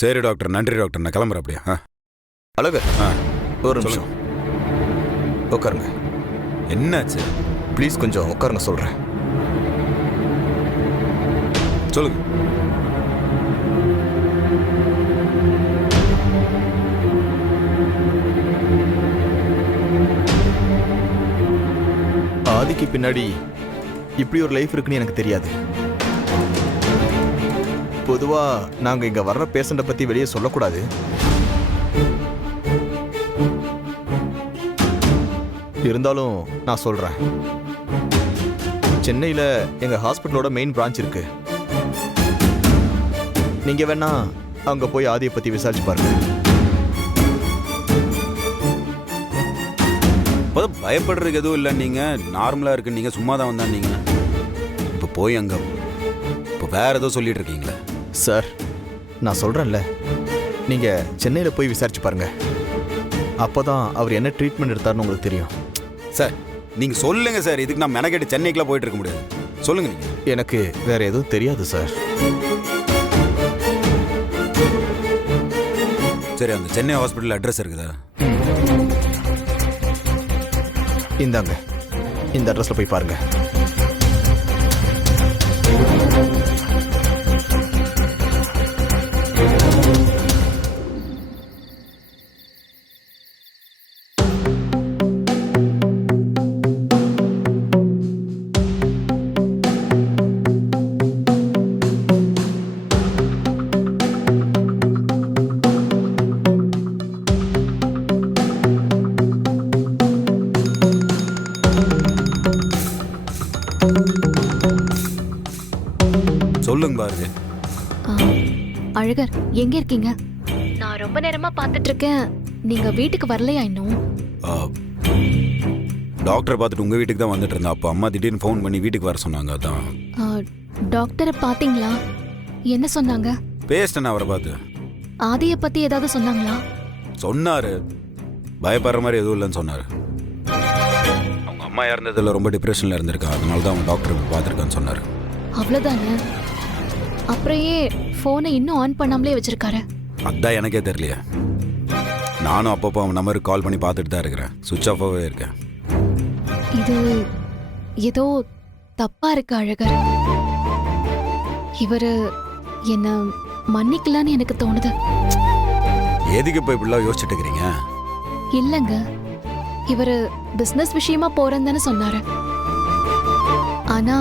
சரி டாக்டர், நன்றி டாக்டர், நான் கிளம்புறேன் அப்படியே. அழகர், ஆ ஒரு நிமிஷம் உட்காருங்க. என்னாச்சு? ப்ளீஸ் கொஞ்சம் உட்காருங்க சொல்கிறேன். சொல்லுங்க. ஆதிக்கு பின்னாடி இப்படி ஒரு லைஃப் இருக்குன்னு எனக்கு தெரியாது. பொதுவாக நாங்கள் இங்கே வர்ற பேஷண்ட்டை பற்றி வெளியே சொல்லக்கூடாது. இருந்தாலும் நான் சொல்கிறேன். சென்னையில் எங்கள் ஹாஸ்பிட்டலோட மெயின் பிரான்ச் இருக்கு. நீங்கள் வேணா அங்கே போய் ஆதியை பற்றி விசாரிச்சு பாருங்க. இப்போதான் பயப்படுறதுக்கு எதுவும் இல்லை, நீங்கள் நார்மலாக இருக்கு, நீங்கள் சும்மா தான் வந்தா நீங்கள் இப்போ போய் அங்கே இப்போ வேற ஏதோ சொல்லிட்டு இருக்கீங்களே. சார், நான் சொல்கிறேன்ல, நீங்கள் சென்னையில் போய் விசாரிச்சு பாருங்க. அப்போ தான் அவர் என்ன ட்ரீட்மெண்ட் எடுத்தாருன்னு உங்களுக்கு தெரியும். சார் நீங்கள் சொல்லுங்கள் சார், இதுக்கு நான் மெனக்கெட்டு சென்னைக்குலாம் போயிட்டு இருக்க முடியாது. சொல்லுங்கள் நீங்கள். எனக்கு வேற எதுவும் தெரியாது சார். சரி, அந்த சென்னை ஹாஸ்பிட்டல் அட்ரஸ் இருக்குதா? இந்தாங்க, இந்த அட்ரஸில் போய் பாருங்க. சொல்லுங்க பாருங்க. அழகர், எங்க இருக்கீங்க? நான் ரொம்ப நேரமா பார்த்துட்டு இருக்கேன். நீங்க வீட்டுக்கு வரலையா இன்னும்? டாக்டரை பார்த்துட்டு உங்கள் வீட்டுக்கு தான் வந்துட்டு இருந்தேன். அப்போ அம்மா திடீர்னு ஃபோன் பண்ணி வீட்டுக்கு வர சொன்னாங்க. அதான். டாக்டரை பார்த்தீங்களா? என்ன சொன்னாங்க? பேசிட்டேன் அவரை பார்த்து. ஆதியை பத்தி ஏதாவது சொன்னாங்களா? சொன்னார், பயப்படுற மாதிரி எதுவும் இல்லைன்னு சொன்னார். அவங்க அம்மா இறந்ததில் ரொம்ப டிப்ரெஷனில் இருந்திருக்காங்க, அதனால தான் அவங்க டாக்டருக்கு பார்த்துருக்கான்னு சொன்னார். அவ்வளோதானே? அப்புறம் ஏன் ஃபோனை இன்னும் ஆன் பண்ணாமலே வச்சிருக்காரு? அதான் எனக்கே தெரியலையே. நானும் அப்பப்போ அவன் நம்பருக்கு கால் பண்ணி பார்த்துட்டு தான் இருக்கிறேன். சுவிட்ச் ஆஃபாகவே இருக்கேன். இது ஏதோ தப்பா இருக்கு அழகர். இவரு என்ன மன்னிக்கலான்னு எனக்கு தோணுது. எதுக்கு இப்போ இப்படிலாம் யோசிச்சுட்டு இருக்கிறீங்க? இல்லைங்க, இவரு பிசினஸ் விஷயமா போறேன்னு தானே சொன்னாரு. ஆனா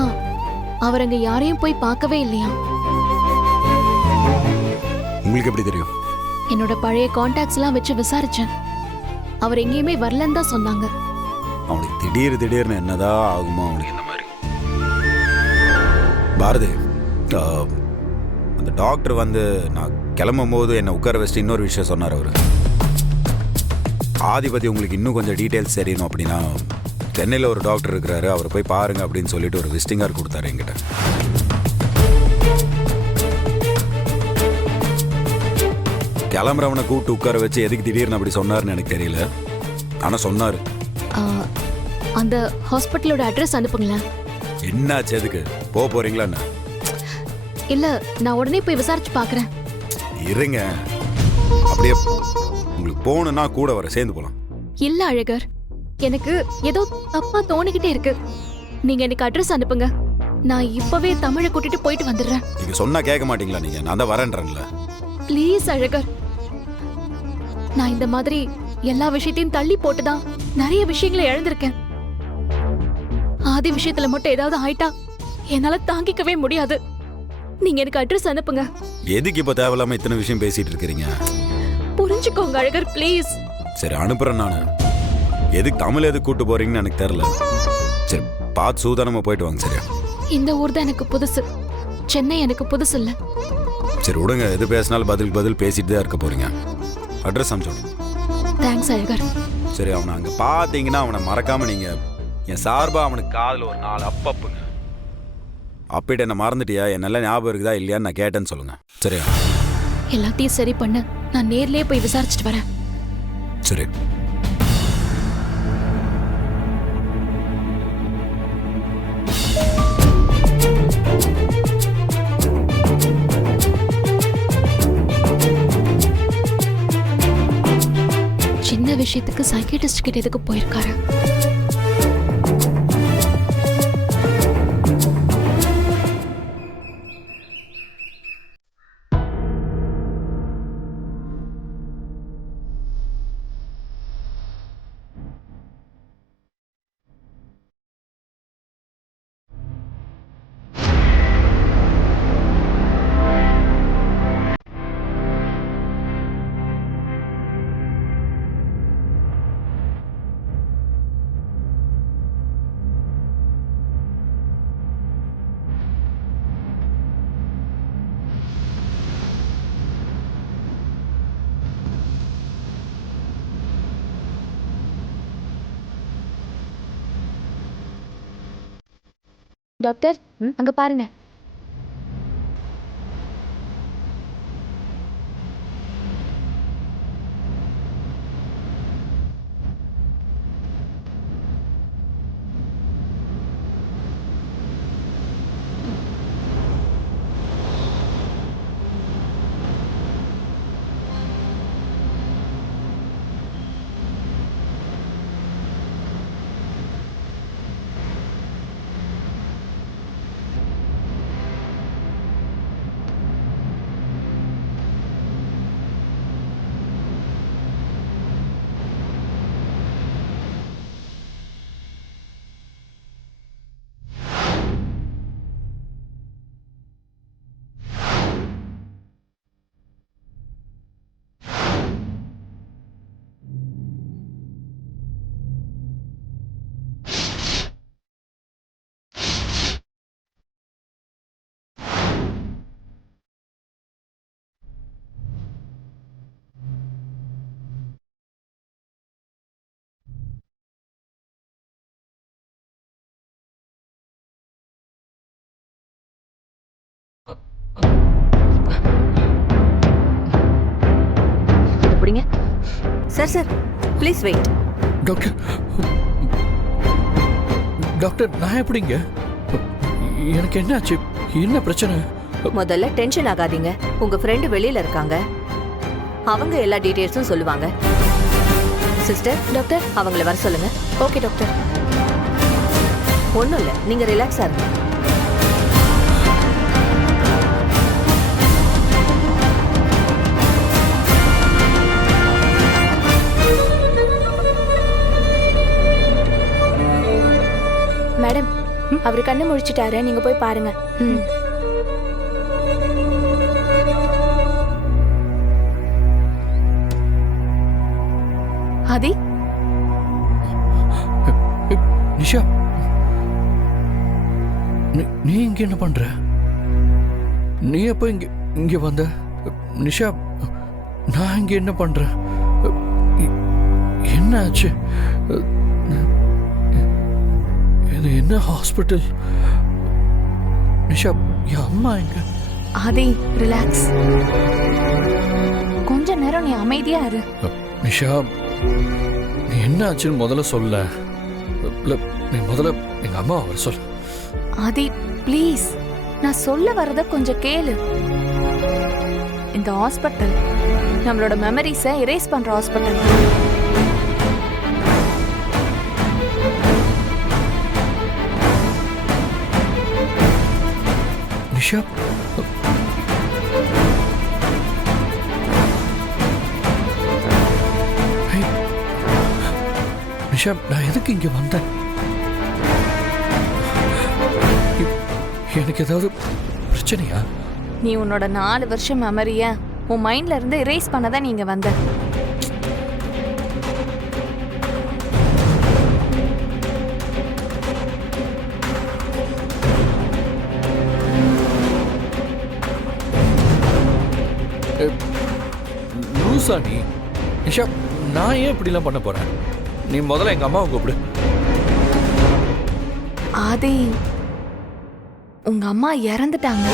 அவர் அங்க யாரையும் போய் பார்க்கவே இல்லையா? உங்களுக்கு எப்படி தெரியும்? என்னோட பழைய கான்டாக்ட்ஸ் எல்லாம் வச்சு விசாரிச்சேன். அவர் எங்கேயுமே வரலன்னு தான் சொன்னாங்க. அவனுக்கு திடீர்னு என்னதான் ஆகுமோ அவனுக்கு இந்த மாதிரி. பாரதி, அந்த டாக்டர் வந்து நான் கிளம்பும் போது என்னை உட்கார வச்சுட்டு இன்னொரு விஷயம் சொன்னார். அவர் ஆதிபதி உங்களுக்கு இன்னும் கொஞ்சம் டீட்டெயில்ஸ் தெரியணும் அப்படின்னா சென்னையில் ஒரு டாக்டர் இருக்கிறாரு, அவரை போய் பாருங்க அப்படின்னு சொல்லிட்டு ஒரு விசிட்டிங் கார்டு கொடுத்தாரு என்கிட்ட. கிளம்புறவனை கூப்பிட்டு உட்கார வச்சு எதுக்கு திடீர்னு அப்படி சொன்னார்னு எனக்கு தெரியல, ஆனால் சொன்னார். அந்த ஹாஸ்பிட்டலோட அட்ரஸ் அனுப்புங்களேன். என்னாச்சு? எதுக்கு போறீங்களா? என்ன இல்ல, நான் உடனே போய் விசாரிச்சு பார்க்கறேன். இருங்க, அப்படியே உங்களுக்கு போகணும்னா கூட வர சேர்ந்து போலாம். இல்ல அழகர், எனக்கு ஏதோ தப்பா தோணிக்கிட்டே இருக்கு. நீங்க எனக்கு அட்ரஸ் அனுப்புங்க. நான் இப்பவே தமிழை கூட்டிட்டு போயிட்டு வந்துடுறேன். நீங்க சொன்னா கேட்க மாட்டீங்களா? நீங்க நான் தான் வரேன்றேன்ல. ப்ளீஸ் அழகர், நான் இந்த மாதிரி எல்லா விஷயத்தையும் தள்ளி போட்டுதான் நிறைய விஷயங்களை இழந்திருக்கேன். ஆதி விஷயத்துல மட்டும் ஏதாவது ஆயிட்டா என்னால தாங்கிக்கவே முடியாது. நீங்க எனக்கு அட்ரஸ் அனுப்புங்க. எதுக்கு இப்ப தேவையில்லாம இத்தனை விஷயம் பேசிட்டு இருக்கிறீங்க? புரிஞ்சுக்கோங்க அழகர், ப்ளீஸ். சரி, அனுப்புறேன் நானு. எதுக்கு தமிழ் எதுக்கு கூட்டு போறீங்கன்னு எனக்கு தெரியல. சரி, பார்த்து சூதானமா போயிட்டு வாங்க. சரியா? இந்த ஊர் தான் எனக்கு புதுசு, சென்னை எனக்கு புதுசு இல்ல. சரி விடுங்க, எது பேசினாலும் பதில் பேசிட்டு தான் இருக்க போறீங்க. அட்ரஸ் அனுப்பிச்சு. தேங்க்ஸ் அழகர். சரி, அவனை அங்க பாத்தீங்கன்னா அவனை மறக்காம நீங்க என் சார்பா அவனுக்கு காதுல ஒரு 4 அப்பப்புங்க. அப்பிட்டு என்ன மறந்துட்டியா, என்னெல்லாம் ஞாபகம் இருக்குதா இல்லையான்னு நான் கேட்டேன்னு சொல்லுங்க. சரியா? எல்லாத்தையும் சரி பண்ண நான் நேர்லயே போய் விசாரிச்சுட்டு வரேன். சரி. இந்த விஷயத்துக்கு சைக்கியாட்ரிஸ்ட் கிட்ட எதுக்கு போயிருக்காரு? டாக்டர், அங்க பாருங்க. அப்படிங்க sir. Sir please wait. Doctor, doctor நான் எப்படிங்க? எனக்கு என்னாச்சு? என்ன பிரச்சனை? முதல்ல டென்ஷன் ஆகாதீங்க. உங்க ஃப்ரெண்டு வெளியில இருக்காங்க, அவங்க எல்லா டீடைல்ஸும் சொல்லுவாங்க. சிஸ்டர், டாக்டர் அவங்கள வர சொல்லுங்க. Okay doctor. ஒன்றும் இல்லை, நீங்க ரிலாக்ஸா இருங்க. மேடம், அவரு கண்ணு முழிச்சிட்டாரு, நீங்க போய் பாருங்க. ஆதி, நிஷா, நீ இங்க என்ன பண்ற? நீ எப்ப இங்க வந்த? நிஷா, நான் இங்க என்ன பண்றேன்? என்ன ஆச்சு? இது என்ன ஹாஸ்பிட்டல்? நிஷா, என் அம்மா எங்க? ஆதி ரிலாக்ஸ். கொஞ்ச நேரம் நீ அமைதியா இரு. நிஷா, நீ என்ன ஆச்சுன்னு முதல்ல சொல்ல. நீ முதல்ல எங்க அம்மா வர சொல்ல. ஆதி ப்ளீஸ், நான் சொல்ல வரத கொஞ்சம் கேளு. இந்த ஹாஸ்பிட்டல் நம்மளோட மெமரிஸை எரேஸ் பண்ற ஹாஸ்பிட்டல். நிஷா, நிஷா, நான் எதுக்கு இங்க வந்தேன்? எனக்கு ஏதாவது பிரச்சனையா? நீ உன்னோட 4 வருஷம் மெமரிய உன் மைண்ட்ல இருந்து எரேஸ் பண்ணதான் நீங்க வந்த. லூசா நீ? நிஷா, நான் ஏன் இப்படிலாம் பண்ண போறேன்? நீ முதல்ல எங்க அம்மாவை கூப்பிடு. ஆதி, உங்க அம்மா இறந்துட்டாங்க.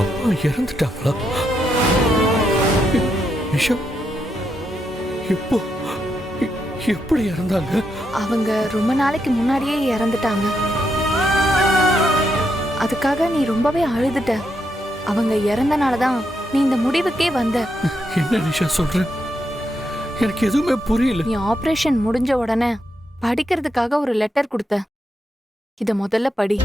அம்மா இறந்துட்டாங்களா? நிஷா, எப்போ எப்படி இறந்தாங்க? அவங்க ரொம்ப நாளைக்கு முன்னாடியே இறந்துட்டாங்க. அதுக்காக நீ ரொம்பவே அழுதுட்ட. அவங்க இறந்தனாலதான் நீ இந்த முடிவுக்கே வந்த. என்ன நிஷா சொல்ற? எனக்கு எதுவுமே புரியல. நீ ஆபரேஷன் முடிஞ்ச உடனே படிக்கிறதுக்காக ஒரு லெட்டர் கொடுத்த. இத முதல்ல படி.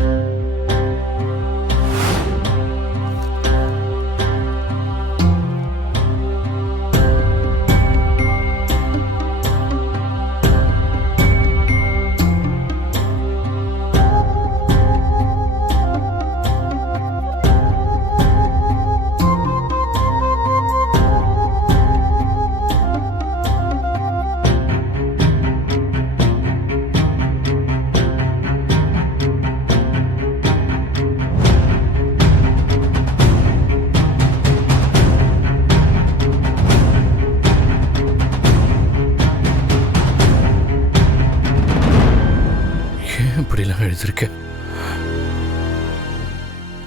ஏன் இப்படிலாம் எழுதிருக்க?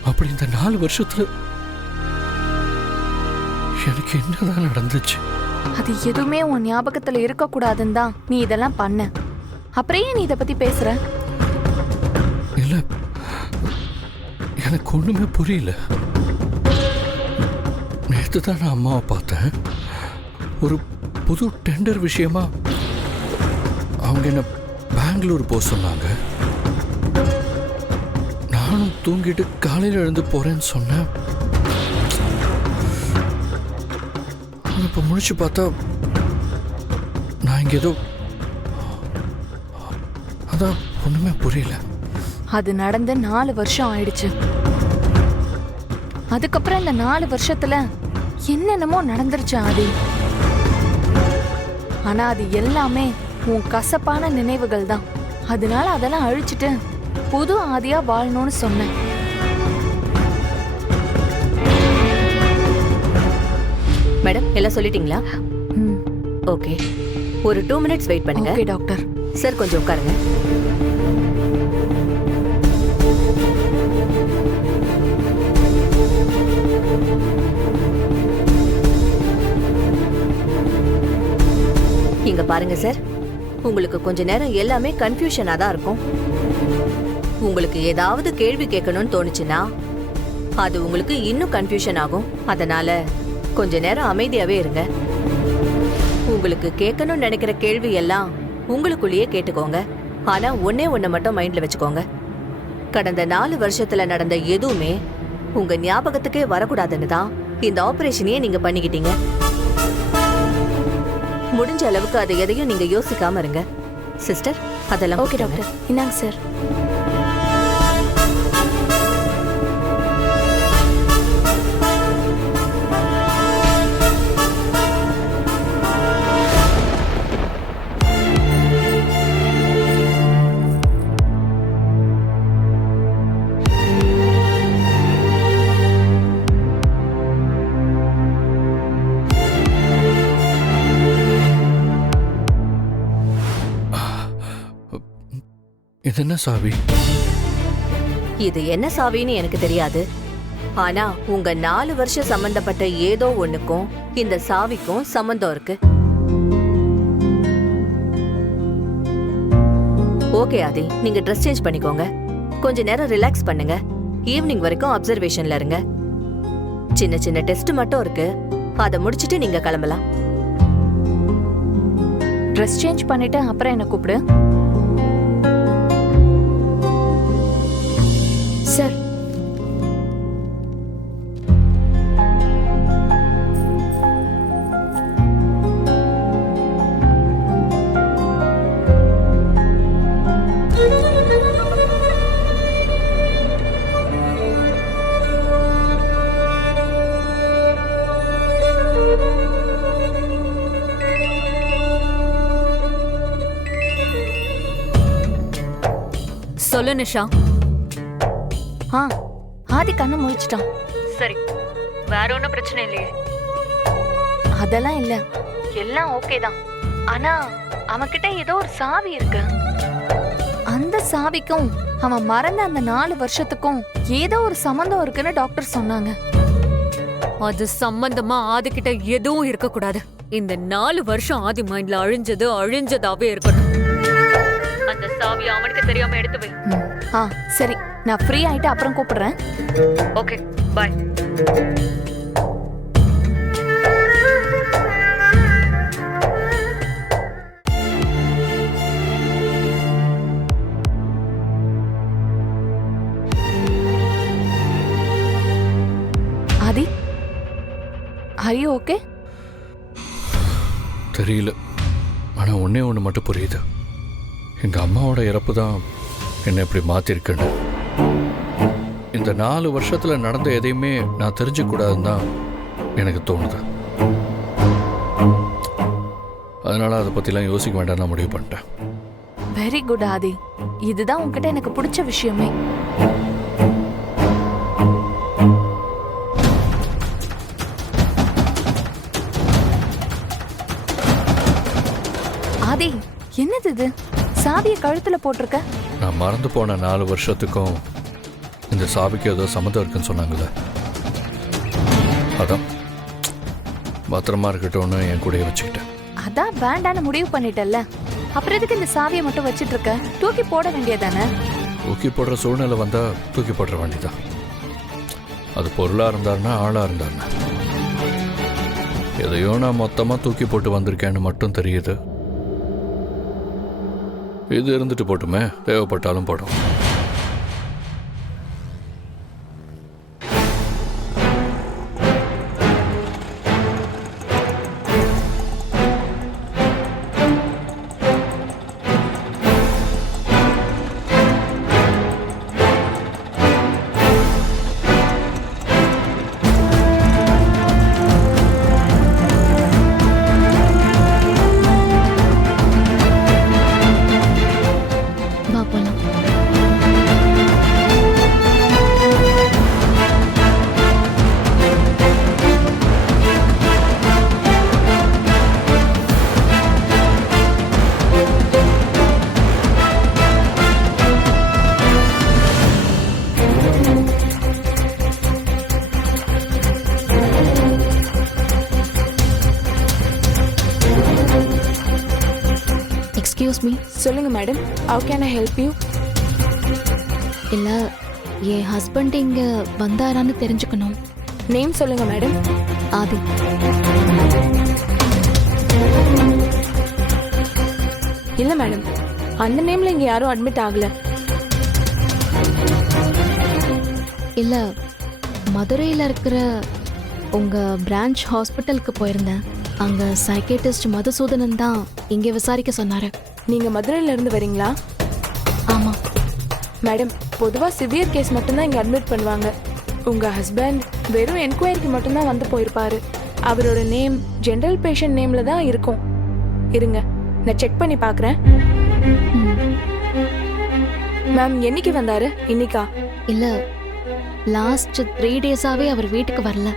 அப்படி இந்த 4 வருஷத்துல எனக்கு என்னதான் நடந்துச்சு? அது எதுவுமே உன் ஞாபகத்துல இருக்க கூடாதுன்னு தான் நீ இதெல்லாம் பண்ண. அப்புறம் ஏன் நீ இத பத்தி பேசுற? இல்ல, எனக்கு ஒண்ணுமே புரியல. நேத்து தான் நான் அம்மாவை பார்த்தேன். ஒரு புது டெண்டர் விஷயமா அவங்க என்ன பெங்களூர் போக சொன்னாங்க. நானும் தூங்கிட்டு காலையில் எழுந்து போறேன்னு சொன்னேன். இப்போ முடிச்சு பார்த்தா நான் இங்க ஏதோ, அதான் ஒண்ணுமே புரியல. அது நடந்து 4 வருஷம் ஆயிடுச்சு. அதுக்கப்புறம் இந்த 4 வருஷத்துல என்னென்னமோ நடந்துருச்சு ஆதி. ஆனா அது எல்லாமே உன் கசப்பான நினைவுகள் தான். அதனால அதெல்லாம் அழிச்சிட்டு புது ஆதியா வாழணும்னு சொன்னேன். மேடம் எல்லாம் சொல்லிட்டீங்களா? ம், ஓகே, ஒரு 2 மினிட்ஸ் வெயிட் பண்ணுங்க. Okay doctor. சார் கொஞ்சம் உட்காருங்க. இங்க பாருங்க சார், உங்களுக்கு கொஞ்ச நேரம் எல்லாமே கன்ஃபியூஷனா தான் இருக்கும். உங்களுக்கு ஏதாவது கேள்வி கேட்கணும்னு தோணுச்சுன்னா அது உங்களுக்கு இன்னும் கன்ஃபியூஷன் ஆகும். அதனால கொஞ்ச நேரம் அமைதியாவே இருங்க. உங்களுக்கு கேட்கணும்னு நினைக்கிற கேள்வி எல்லாம் உங்களுக்குள்ளேயே கேட்டுக்கோங்க. ஆனா ஒண்ணே மட்டும் மைண்ட்ல வச்சுக்கோங்க. கடந்த 4 வருஷத்துல நடந்த எதுவுமே உங்க ஞாபகத்துக்கே வரக்கூடாதுன்னு தான் இந்த ஆபரேஷனையே நீங்க பண்ணிக்கிட்டீங்க. முடிஞ்ச அளவுக்கு அதை எதையும் நீங்க யோசிக்காம இருங்க. சிஸ்டர் அதெல்லாம் ஓகே டாக்டர். இந்தாங்க சார். இது என்ன சாவி? இது என்ன சாவின்னு எனக்கு தெரியாது. ஆனா உங்க 4 வருஷம் சம்பந்தப்பட்ட ஏதோ ஒண்ணுக்கும் இந்த சாவிக்கும் சம்பந்தம் இருக்கு. ஓகே ஆதி, நீங்க ட்ரெஸ் சேஞ்ச் பண்ணிக்கோங்க. கொஞ்ச நேரம் ரிலாக்ஸ் பண்ணுங்க. ஈவினிங் வரைக்கும் அப்சர்வேஷன்ல இருங்க. சின்ன சின்ன டெஸ்ட் மட்டும் இருக்கு, அதை முடிச்சிட்டு நீங்க கிளம்பலாம். ட்ரெஸ் சேஞ்ச் பண்ணிட்டு அப்புறம் என்ன கூப்பிடு. சார், சொல்லு நிஷா. ஆதி கண்ணை முழிச்சிட்டான். சரி, வேற ஒன்றும் பிரச்சனை இல்லையே? அதெல்லாம் இல்ல, எல்லாம் ஓகே தான். ஆனா அவன்கிட்ட ஏதோ ஒரு சாவி இருக்கு. அந்த சாவிக்கும் அவன் மறந்த அந்த 4 வருஷத்துக்கும் ஏதோ ஒரு சம்பந்தம் இருக்குன்னு டாக்டர் சொன்னாங்க. அது சம்பந்தமா ஆதிக்கிட்ட எதுவும் இருக்க கூடாது. இந்த 4 வருஷம் ஆதி மைண்ட்ல அழிஞ்சதாவே இருக்கட்டும். அந்த சாவியை அவனுக்கு தெரியாம எடுத்து வை. ஆ சரி, நான் ஃப்ரீ ஆயிட்டு அப்புறம் கூப்பிடுறேன். Okay, bye. Aadi, are you okay? தெரியல, ஆனால் ஒன்றே ஒன்று மட்டும் புரியுது. எங்கள் அம்மாவோட இறப்பு தான் என்னை இப்படி மாற்றிருக்குன்னு. இந்த 4 வருஷத்தில் நடந்த எதையுமே நான் தெரிஞ்சுக்கூடாதுன்னு தான் எனக்கு தோணுது. அதனால் அதை பற்றிலாம் யோசிக்க வேண்டாம் நான் முடிவு பண்ணிட்டேன். வெரி குட் ஆதி, இதுதான் உன்கிட்ட எனக்கு பிடிச்ச விஷயமே. ஆதி, என்னது இது? சாவியை கழுத்துல போட்டிருக்க. நான் மறந்து போன 4 வருஷத்துக்கும் இந்த சாவிக்கு ஏதோ சம்மந்தம் இருக்குன்னு சொன்னாங்கல்ல, அதான் பத்திரமா இருக்கட்டும்னு என் கூடயே வச்சுக்கிட்டேன். அதான் வேண்டான்னு முடிவு பண்ணிட்டல்ல, அப்புறம் எதுக்கு இந்த சாவியை மட்டும் வச்சிட்டு இருக்க? தூக்கி போட வேண்டியதானே? தூக்கி போடுற சூழ்நிலை வந்தால் தூக்கி போடுற வேண்டியதான். அது பொருளாக இருந்தாருன்னா ஆளாக இருந்தாருன்னா. எதையோ நான் மொத்தமாக தூக்கி போட்டு வந்திருக்கேன்னு மட்டும் தெரியுது. இது இருந்துட்டு போட்டுமே, தேவைப்பட்டாலும் போடும். வா போலாம். Excuse me. சொல்லுங்க madam, how can I help you? இல்ல, என் ஹஸ்பண்ட் இங்க வந்தாரான்னு தெரிஞ்சுக்கணும். நேம் சொல்லுங்க மேடம். ஆதி. இல்ல மேடம், அந்த நேம்ல இங்க யாரும் அட்மிட் ஆகல. இல்ல, மதுரையில இருக்கிற உங்க பிரான்ச் ஹாஸ்பிட்டலுக்கு போயிருந்தேன். அங்க சைக்கேட்டிஸ்ட் மதுசூதனன் தான் இங்க விசாரிக்க சொன்னாரு. நீங்க மதுரையில இருந்து வரீங்களா? ஆமா மேடம், பொதுவா சிவியர் கேஸ் மட்டும்தான் இங்க அட்மிட் பண்ணுவாங்க. உங்க ஹஸ்பண்ட் வெறும் என்கொயரிக்கு மட்டும்தான் வந்து போயிருப்பாரு. அவரோட நேம் ஜெனரல் பேஷண்ட் நேம்ல தான் இருக்கும். இருங்க, நான் செக் பண்ணி பார்க்கறேன். மேம், என்னைக்கு வந்தாரு? இன்னைக்கா? இல்ல, லாஸ்ட் 3 டேஸாவே அவர் வீட்டுக்கு வரல.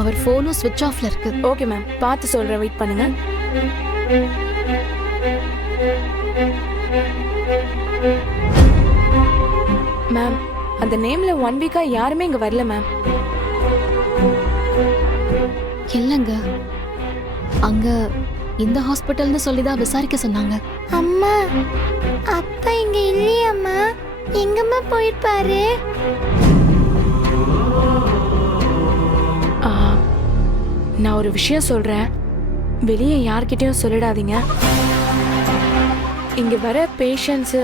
அவர் போனும் ஸ்விட்ச் ஆஃப்ல இருக்கு. ஓகே மேம், பார்த்து சொல்றேன், வெயிட் பண்ணுங்க. மேம், அந்த நேம்ல 1 வீக்கா யாருமே இங்க வரல மேம். இல்லங்க, அங்க இந்த ஹாஸ்பிட்டல்னு சொல்லிதான் விசாரிக்க சொன்னாங்க. அம்மா, அப்பா இங்க இல்லையம்மா. எங்கம்மா போயிருப்பாரு? நான் ஒரு விஷயம் சொல்றேன், வெளியே யார்கிட்டயும் சொல்லிடாதீங்க. இங்க வர பேஷண்ட்ஸ்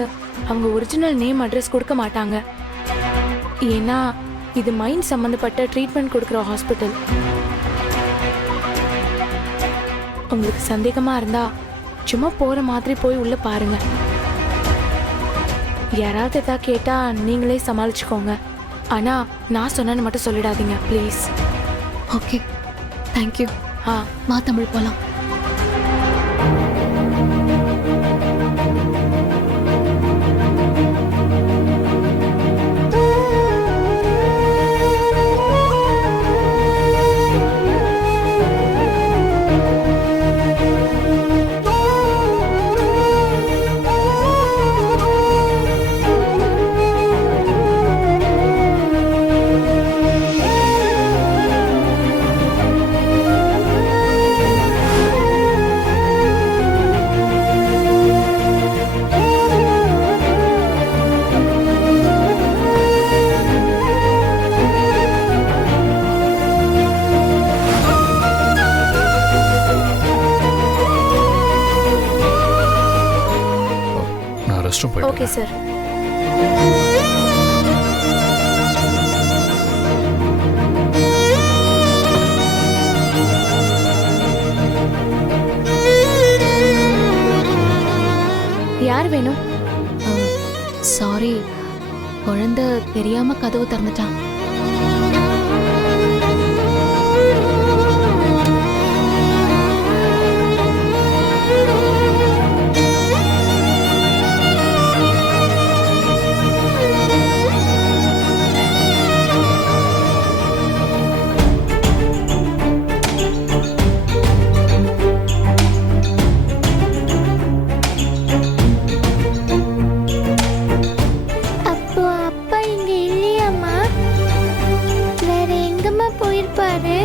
அவங்க ஒரிஜினல் நேம் அட்ரஸ் கொடுக்க மாட்டாங்க. ஏன்னா இது மைண்ட் சம்பந்தப்பட்ட ட்ரீட்மெண்ட் கொடுக்குற ஹாஸ்பிட்டல். உங்களுக்கு சந்தேகமா இருந்தா சும்மா போற மாதிரி போய் உள்ள பாருங்க. யாராவது ஏதாவது கேட்டா நீங்களே சமாளிச்சுக்கோங்க. ஆனா நான் சொன்னேன்னு மட்டும் சொல்லிடாதீங்க ப்ளீஸ். Okay, thank you. ஆ, வா தமிழ் போலாம். ரெஸ்ட் ரூம் போயிட்டு ஓகே சார். யார் வேணும்? சாரி, குழந்தை தெரியாம கதவு திறந்துட்டான். அப்போ அப்பா இங்க இல்லையாம்மா? வேற எங்கம்மா போயிருப்பாரு?